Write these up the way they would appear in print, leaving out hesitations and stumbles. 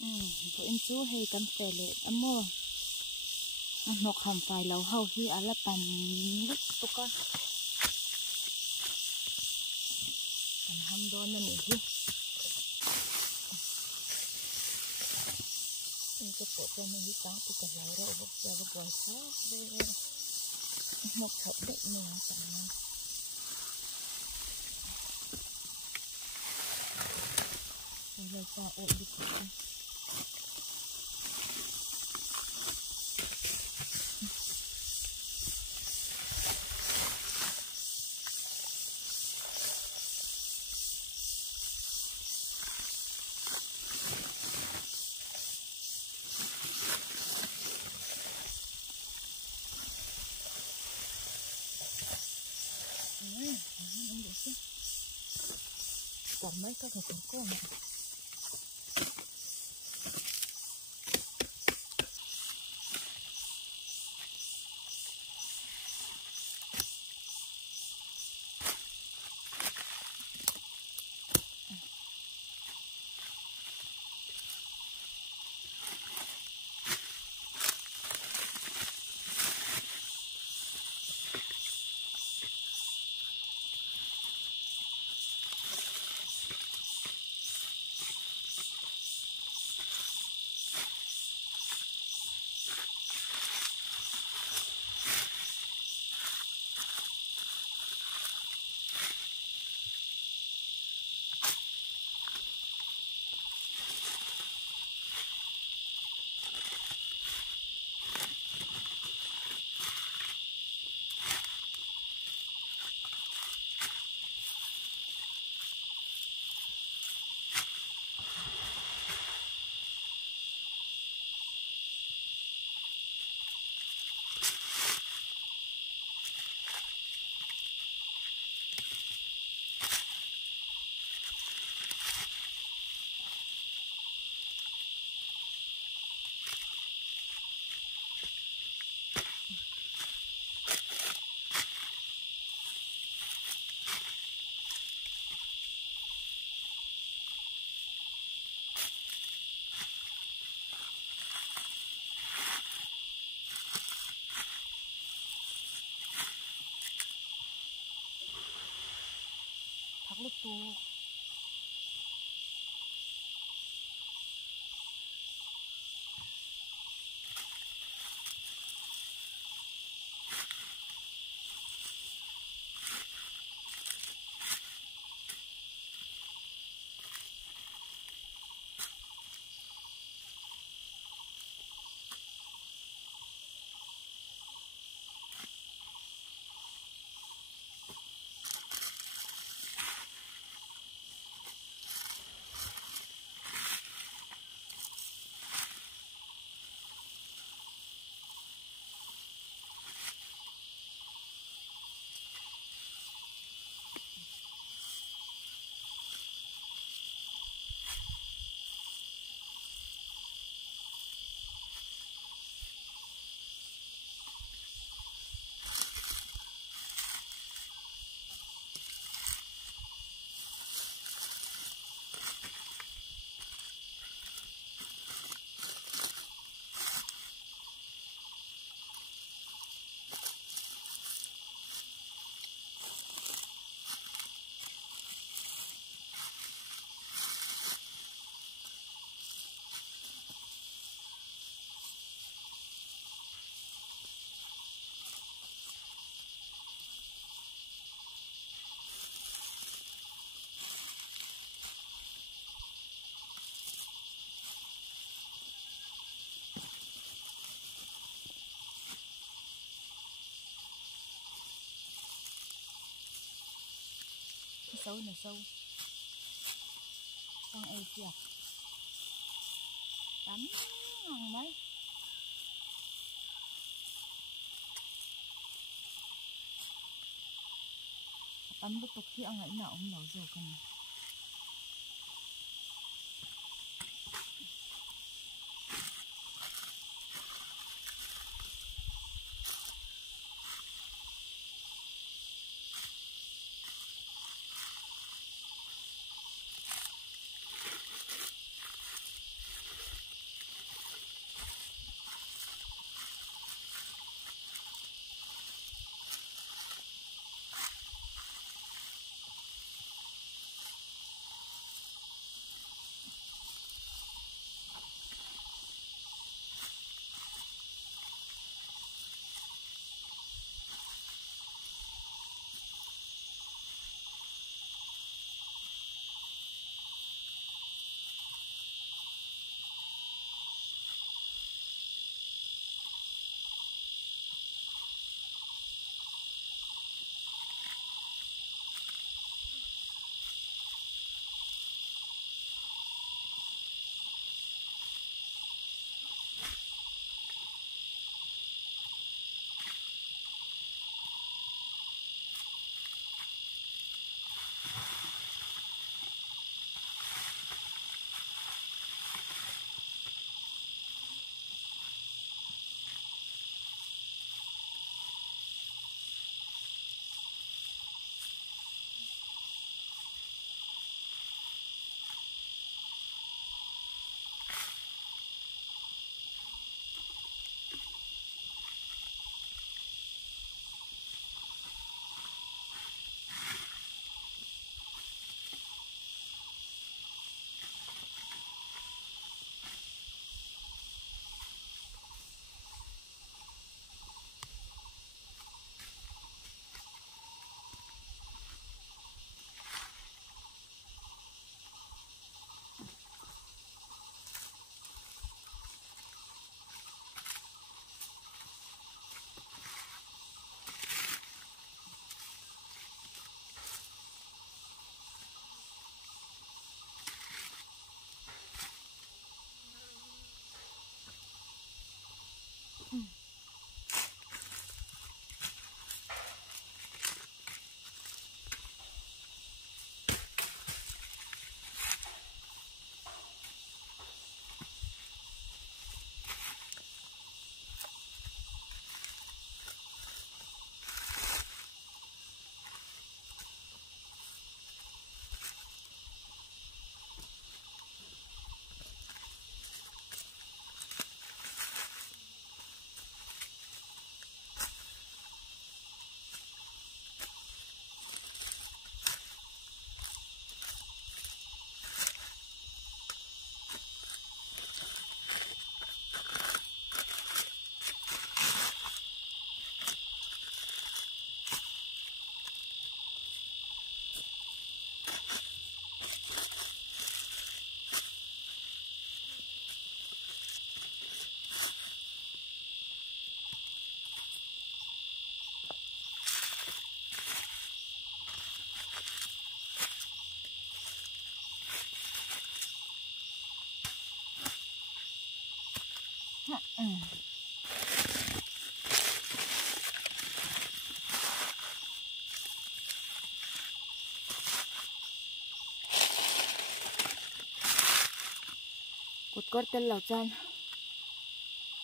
Vậy em chú hay cắn phèn lệ ấm mơ nọc hầm phải lâu hầu khi ở là tầm lúc tôi con tầm hầm đôi nên gì em cái bộ cho mình có thì cả lâu rồi bốc ra cái bòi khác đây một thật định nè chẳng hạn bây giờ ổn đi thôi còn mấy cái này cũng có này thật lúc tu sâu là sâu con eo chặt tắm ngon đấy tắm lúc tục khi ông ấy nọ ông nấu rồi còn cột cột tên lẩu chan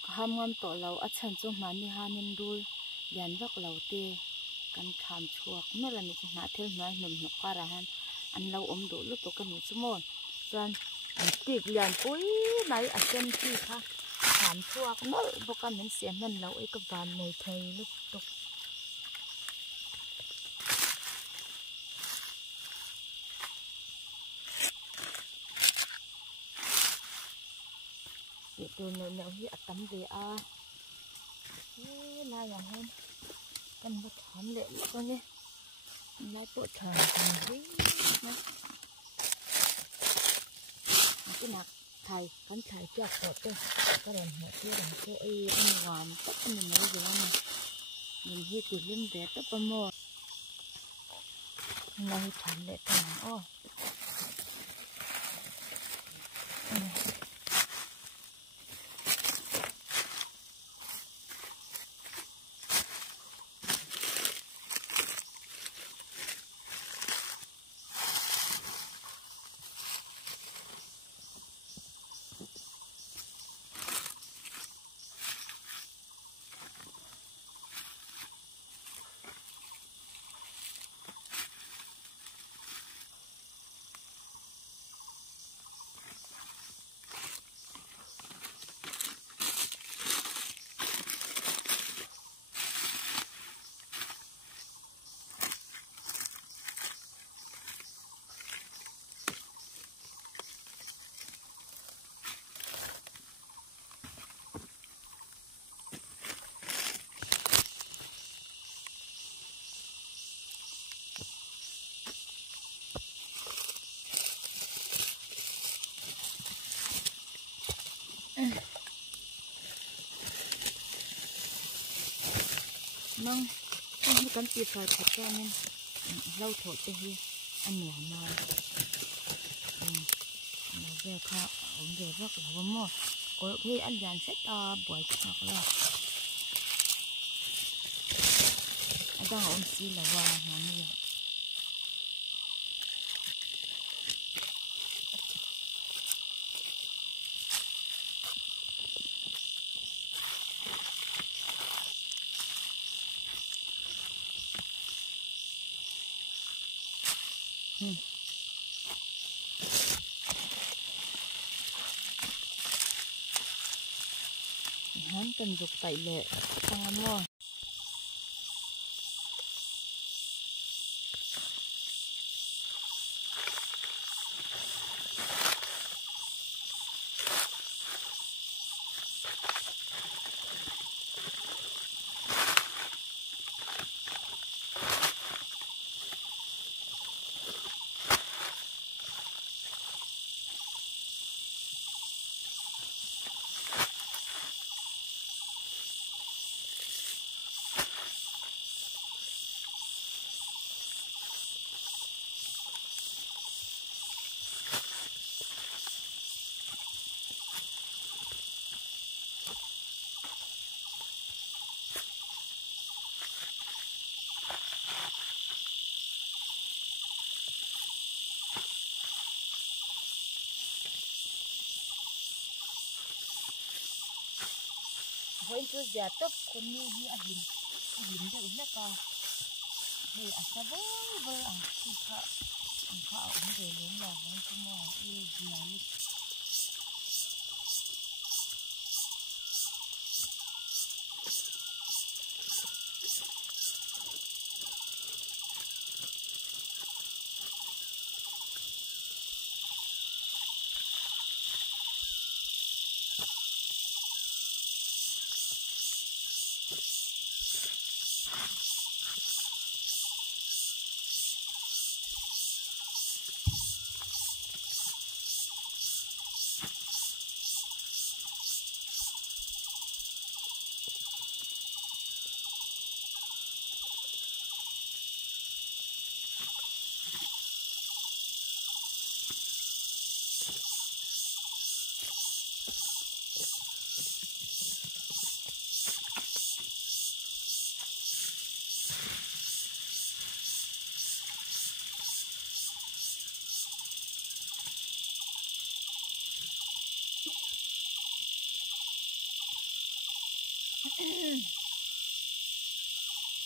ham ngâm tổ lẩu ắt chân chung mà ni ha nên đuôi liền vác lẩu tê căn tham chuộc nó là những nát thêm nói nằm nọc qua ra han ăn lâu ôm đổ lúc tổ căn nụ số một chan tiệc liền cuối này ở trên kia ha tham chuộc nó bộ căn mình xem mình lẩu ấy cái bàn này thầy lúc tục để tôi nấu hi tắm về la nhà hơn con vật thắm lệ con nhé lại bộ thằng thằng cái nạc thầy con thầy cho cột đây cái đèn hệ kia đèn kia y hoàn tất mình nói gì này mình hi từ lên về tất cả mua này thắm lệ thằng mong không cần tiền phải thật ra nên lâu thổi tới hi ăn nhỏ nào nó về kho ông về rất là bấm mò có khi ăn dàn xét buổi hoặc là anh đang ông xí là hoa nó nhiều hắn cần dục tẩy lệ sang mua với chú già tóc con như anh hình được nhá con thì sao với ăn khá ông về lớn là với chú mò yêu già đi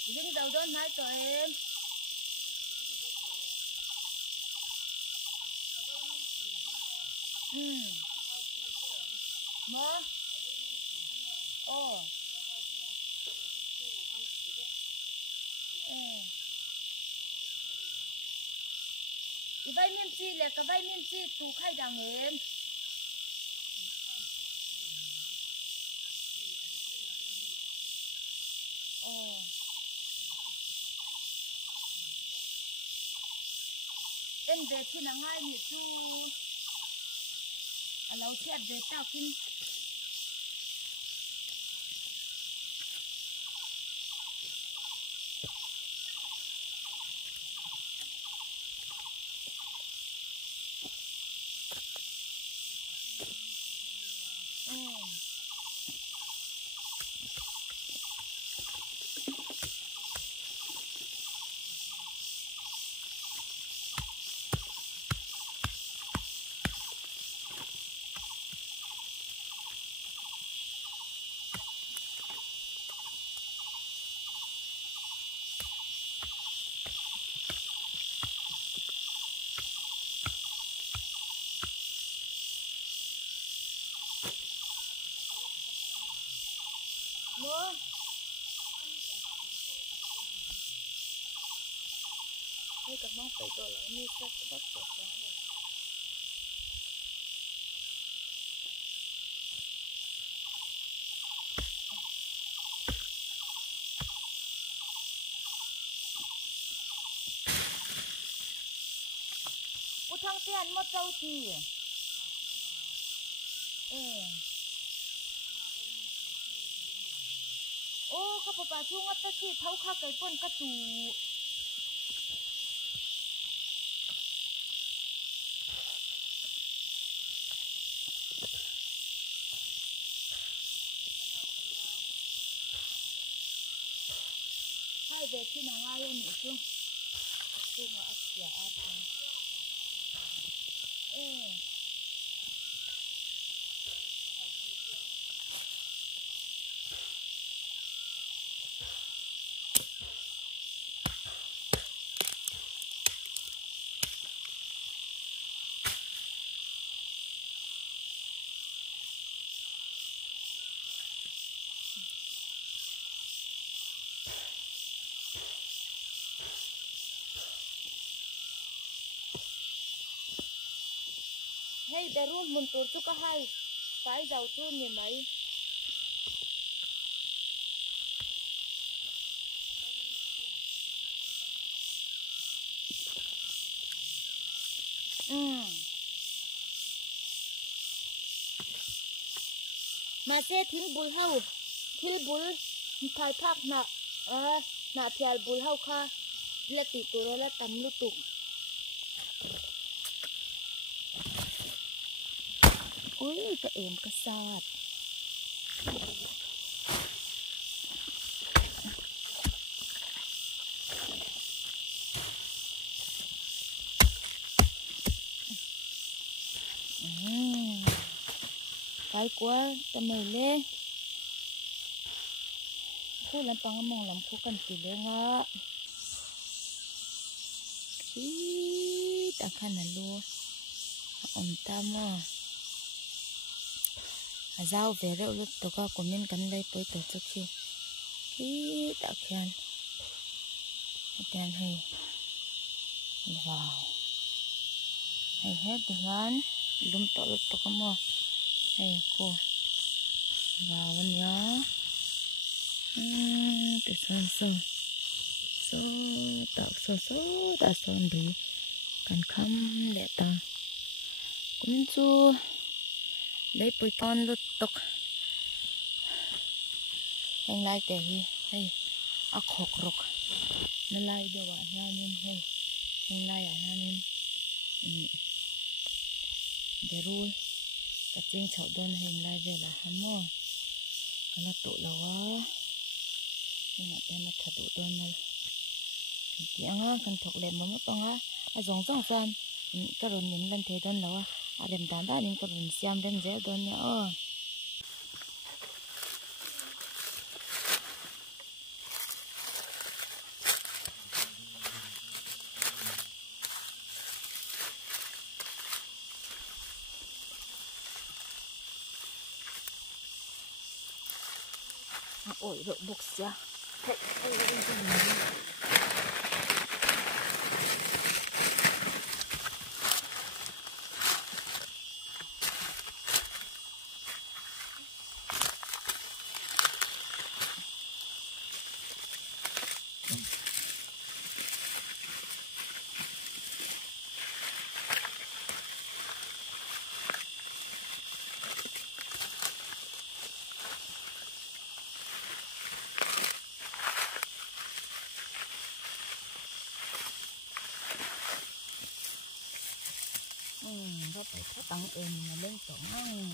dính đầu đơn hai tụi em mơ ồ cái vay miên chi là cái vay miên chi tụ khai đằng em ồ em về khi nào ngay nhỉ chú lâu chết về tao kinh mơ đây các bác phải gọi là như các bác phải nói là ô thằng tiền mất đâu thì ô các bà chú ngắt ta chỉ thấu khá cái con cá tù hai về khi nào ngay lên nữa chứ chú ngắt xỉa áp hey baru muntur tu kahai phải giàu tu ni mấy mà xe thím bùi hậu thím bùi thảo thác nạ thial bùi hậu kha lệ tỷ tụi nó tắm lụt tụt ôi cái em cái sạt cái quá tầm này lên khu làm bằng mong làm khu cần tỷ lệ ngã khí đã khăn là luôn ông ta mà giao về rượu lúc tôi có của mình cần lấy tới tổ chức khi đã khen tên hay wow hay hết dengan belum tak lupa kamu hay cô vào bên nhớ từ sơn sơn số tạo số đã sơn bị cần khăm lệ tăng cũng chưa lấy bụi con lụt tục anh lại để hay ác hộc rục nó lại đồ vào nhà nên hay anh lại ở nhà nên để rồi cái chuyện chậu đơn hình lại về là hâm mộ nó tụ lúa nhưng mà đây nó thật tụ đơn này thì ăn á cần thuộc lệ mắm tông á giống san cái rồi nhìn lên thế đơn lúa đem đàn đã nên cái rồi xem đem dễ đơn nữa ôi rồi bốc ra thế ôi có phải có tăng em mà lên chỗ ngon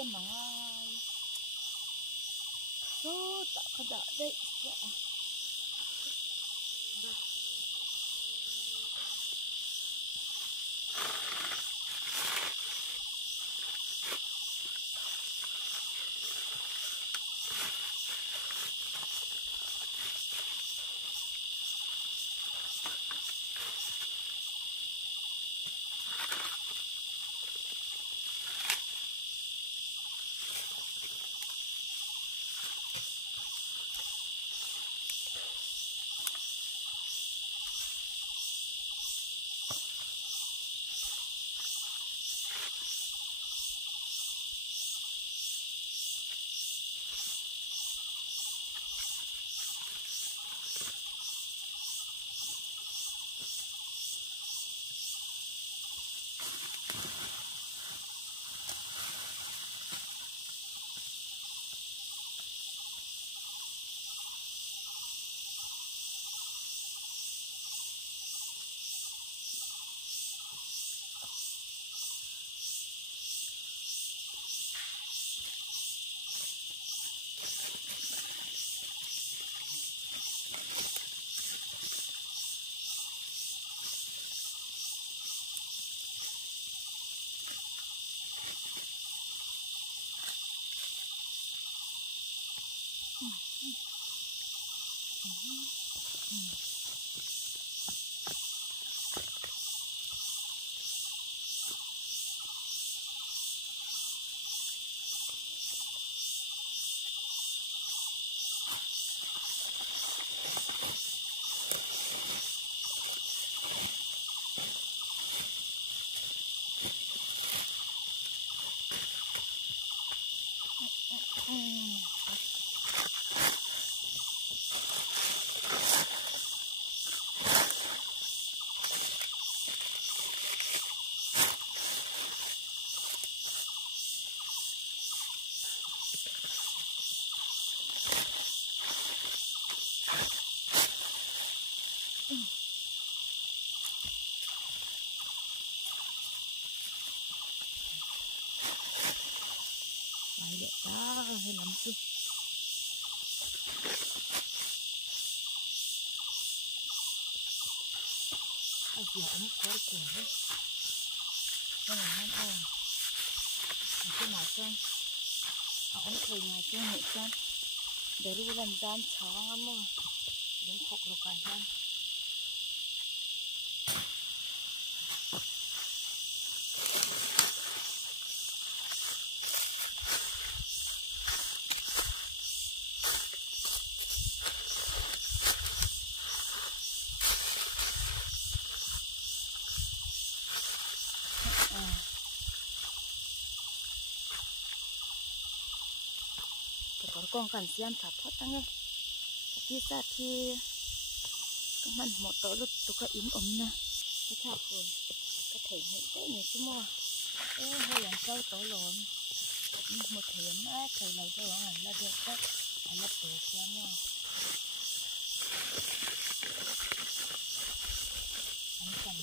cái mà số tak kada dai ya lại đẹp đó hay lắm chứ. Giờ ông có của đấy, đây là hai ông, cái nào con, ông thấy ngày cái nghệ con, để lúc làm gian cháu ngắm mơ, đúng khóc rồi cả hơn. Con cần xem thả thoát tăng nghe, cái ra thì các bạn một tổ lúc tôi có im ấm nè, cái thả rồi, cái thể hiện cái này chứ mua, hơi làm sâu tổ lộn, một thể hiện á, thầy này cho họ là được đó, là được xem mua, anh cần.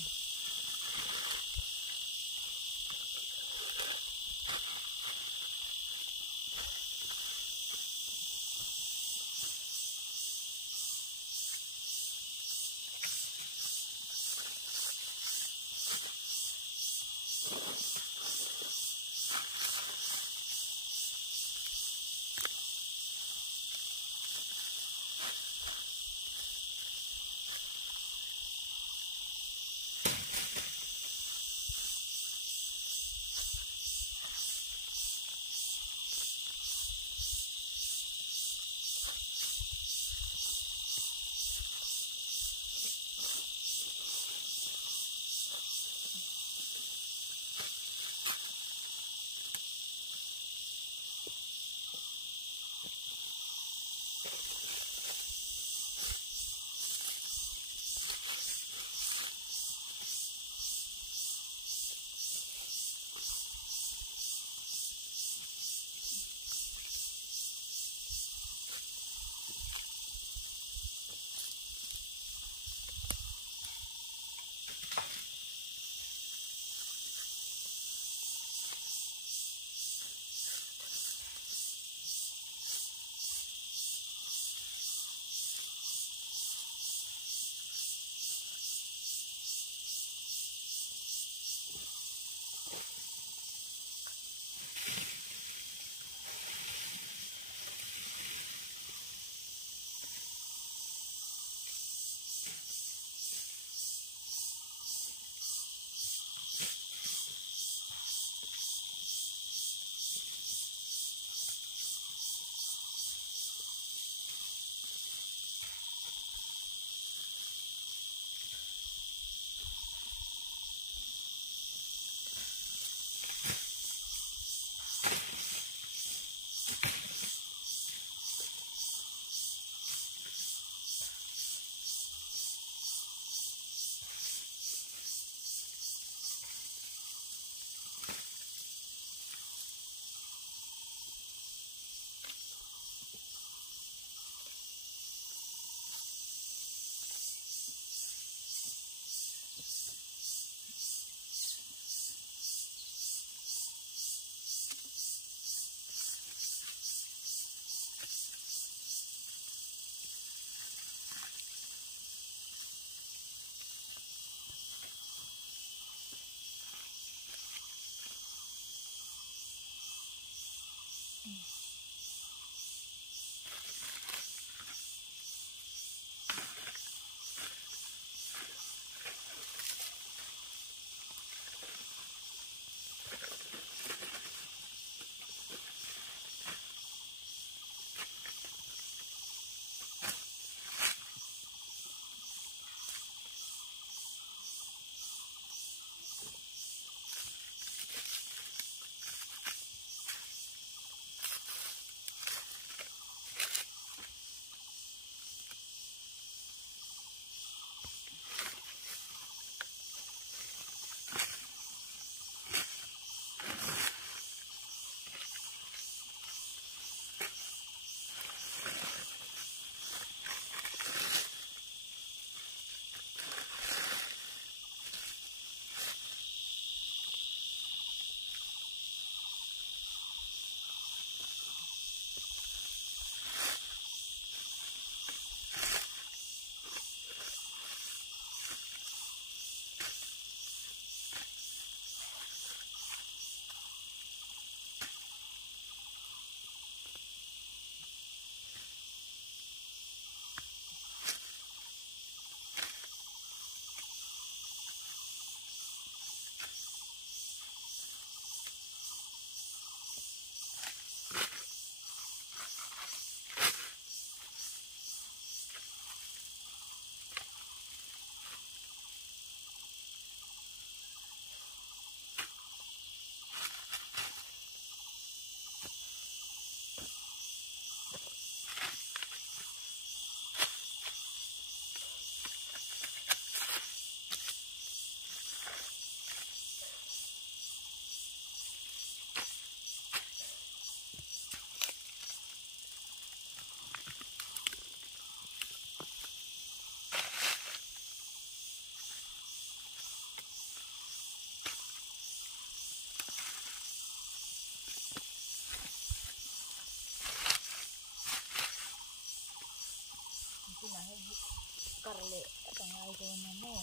karle kangai do na mo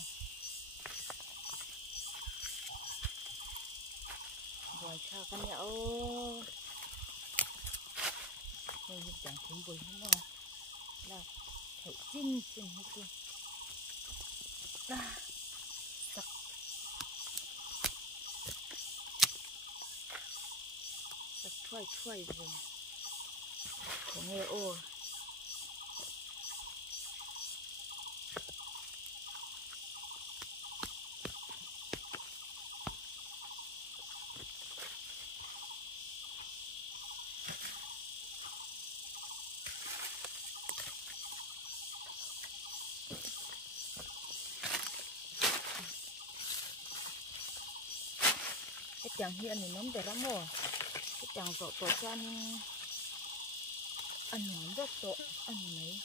boy cha kan ya o tôi hiện chẳng cũng bồi nó là thấy chín chín hết rồi sắc sắc thoải thoải vùng có nghe ô cái chẳng hiện thì nóng để lắm rồi cái chẳng tổ tổ cho ăn nóng rất tổ ăn mấy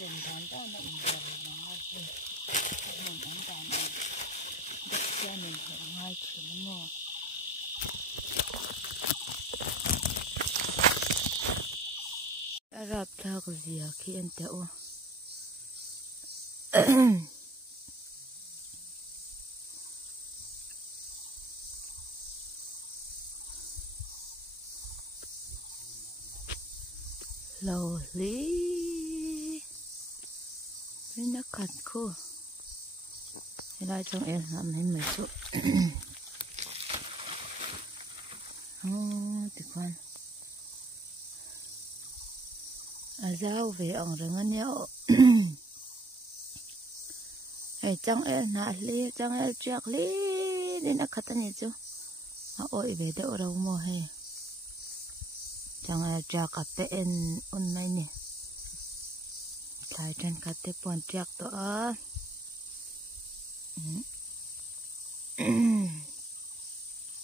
rừng đàn đó nó cũng là ngon hơn mình ăn đàn này đất cho mình phải ngay thì nó ngon rạp theo cái gì khi ăn tiểu lầu lý nó cắt cô thế lại trong em làm nên mấy số tuyệt vời giao về ổng rồi ngon nhớ ấy trong em nã li trong em trượt li nên nó cắt anh chứ ôi về đâu đâu mà hay trong em trượt cắt tên ôn này nè lại trên cắt tên bọn trượt đó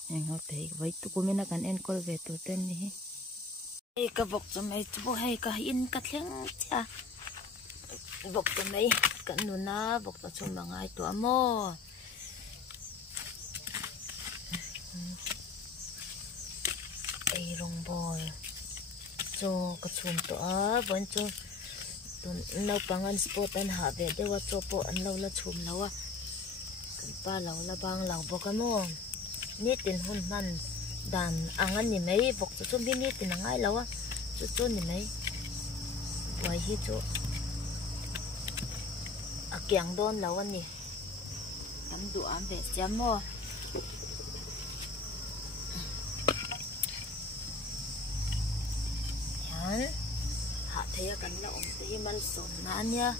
em học thấy vậy tụi cô mình là cần em coi về tụi tên này cái bọc cho mày tụi hay cái in cái tiếng cha bọc cho mày cái nụ na bọc cho chúng bằng ai tụi mò đây rong boy cho cái chum tụi vẫn cho tụi lâu bằng ăn sport ăn hạ về để qua cho bộ ăn lâu là chum lâu à cái ba lâu là bang lâu bọc cái mò nít tiền hôn man đàn ăn ăn gì mấy bọc cho chúng biết nít tiền ăn ai lâu á cho gì mấy vậy hết chỗ kiang đôn lâu anh nè tắm đủ ăn về xem mò nhán hạ thấy cái là ổn tí mal sồn nán nhá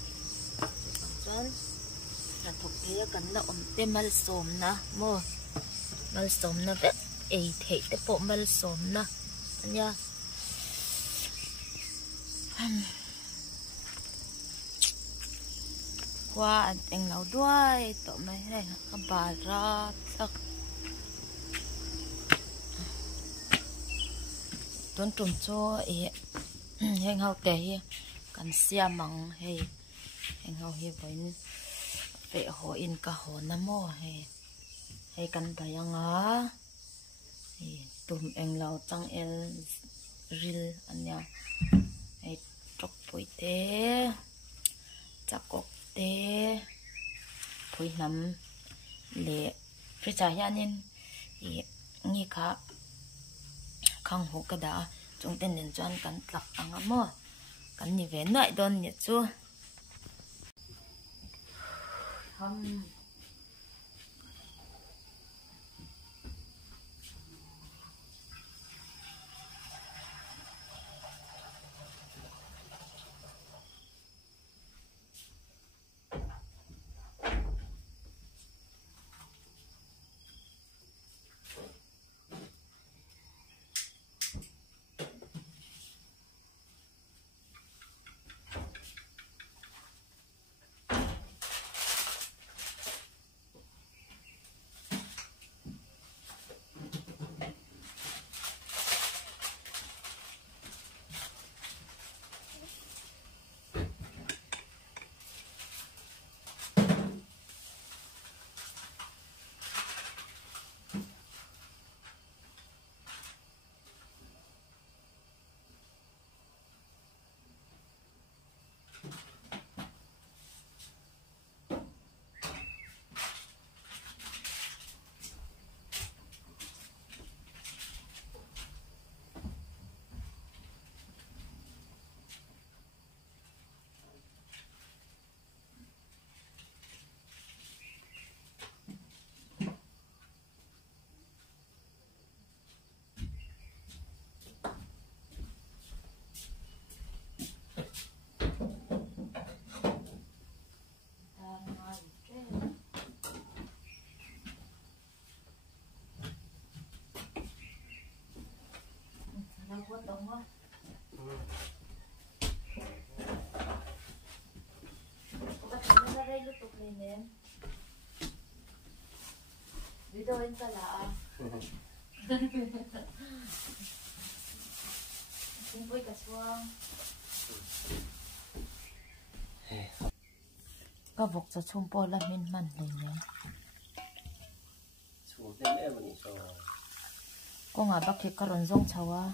còn là thuộc thấy cái là ổn tí mal sồn na mò mal sồn na bé ấy thấy cái bộ mal sồn na nha qua anh nấu đuôi tụi mày này các bà ra thật tuần trùng cho ấy hàng hậu tệ cần xe măng hay hàng hậu hay với vệ hồ in cả hồ nam mô hay cần bài ngã tụm anh lâu tăng el ril anh nha hay chọc bụi té chắc cọc té bụi nằm lệ phía trái nhà nên nghi khá không hổ cái đã chúng tên nên chọn cắn lọc ăn mò cắn như vậy nội đơn nhiệt chua không đồng á có thể nó đây lúc tục lên nè video anh ta là chúng tôi cả xuông có vok cho chung po là mình mặn lên nè chung thêm em mình cho có ngà bác cái con rong chào à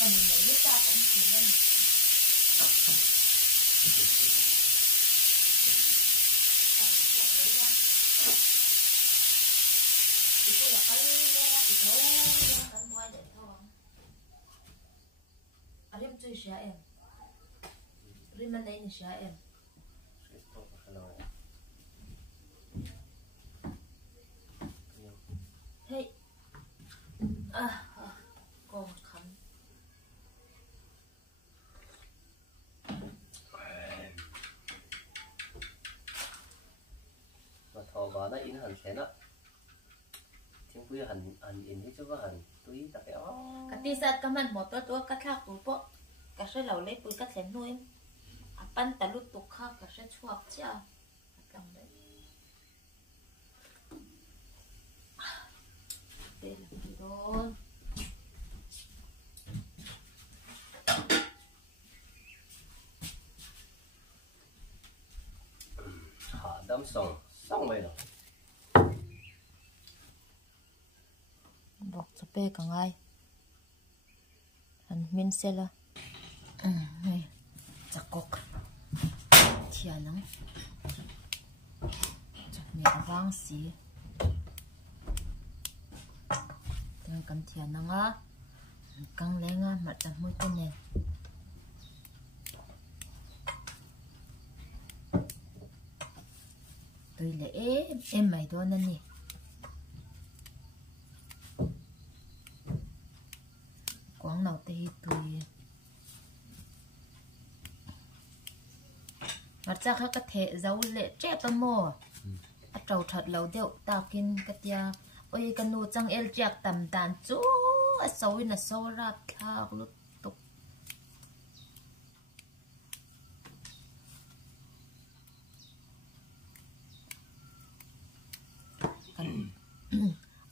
còn mình lấy nước ra cũng chỉ nên thì cô là cái thì thôi cái ngoài để thôi à em chơi xả em em mình đây là xả em hey con khánh mà thò vào nó in hành thế đó tiếng vui hành in hết chứ có hành túi đặc béo cái tí sát cái mình một tua cắt lạc tủ bộ cái sẽ lẩu lấy bùi cắt xém nuôi à pan ta lút tục khác cái sẽ chuột chứ cái đấy đây là cái đó hạ đâm xong vậy rồi bọc cho bê cả ngay anh min xe là này chắc cọc thìa nắng chắc mẹ vang xí đang cầm thìa nắng á căng lên á mặt đặt mũi tên này tôi lẽ em mày đó nè nè quán nào thì tôi mặt ra khác cái thể dấu lệ trẻ tao mò trầu thật lâu điệu tao kinh cái tia ôi cái nụ trăng el chạc tầm tàn chú sâu là sâu ra thao lúc tục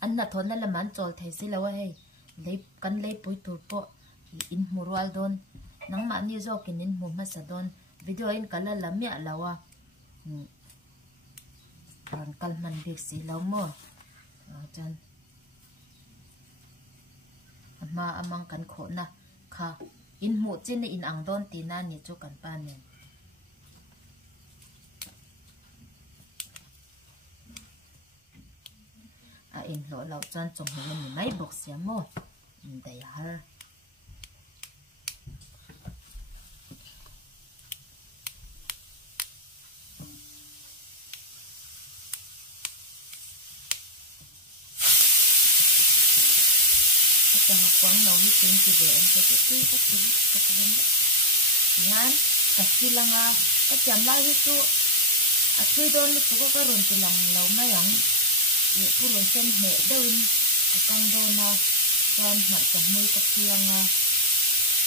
anh là thôn là mán trồi thấy xí lâu hay lấy cắn lấy bụi tụt bộ in murual don nắng mặn như do cái nên mồm masa don video in cả là làm mẹ lâu à còn cần mình việc xí lâu mò chân mà amang kan khổ na kha in một trên in ang don tina ni cho kan pa ne à in lo lao chân trong hình mấy bọc xé mò đầy ha quán đầu với tiền thì về em sẽ cái bên đó nhán cái gì là nga cái chấm lại với chú à chơi đón lúc có cái rồn từ lòng lâu mấy ông vậy cứ rồn xem hệ đâu cái con đôn na con mặt chấm môi cái phu là nga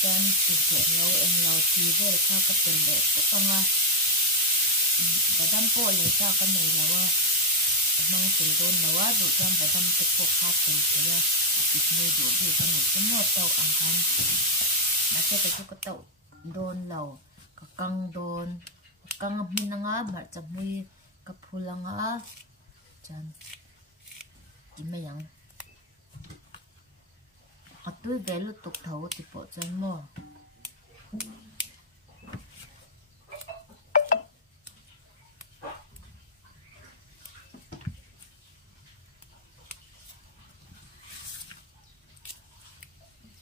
con từ chuyện lâu em lâu thì về sao cái tiền lệ cái con nga và đâm bộ lấy sao cái này là mang từ đôn là đủ cho và đâm cái bộ khác từ thế ít người đủ đi cái này cái ngọt tàu ăn han nó sẽ cái chút cái tàu đôn lẩu cái căng đôn căng mình ngã mà chấm mui cái phu lăng á chân chỉ mấy yang à tôi về lúc tục thấu thì bộ chân mò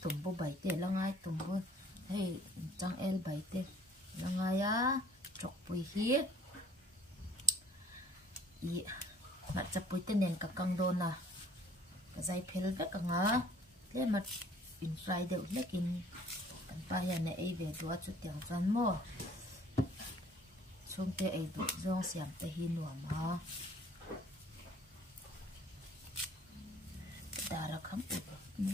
tụm bố bảy tê là ngay tụm bố hey trăng el bảy tê là ngay á chọc bùi hiếp ý mặt chập bùi tê nền cả căng đôn à cái dây phèl vết cả ngã thế mà in fry deuh hlekin kan pa hian a ei ve tua chu tiang chuan maw chung te ei duh zawng siam te hi nuam a dara kham uk ni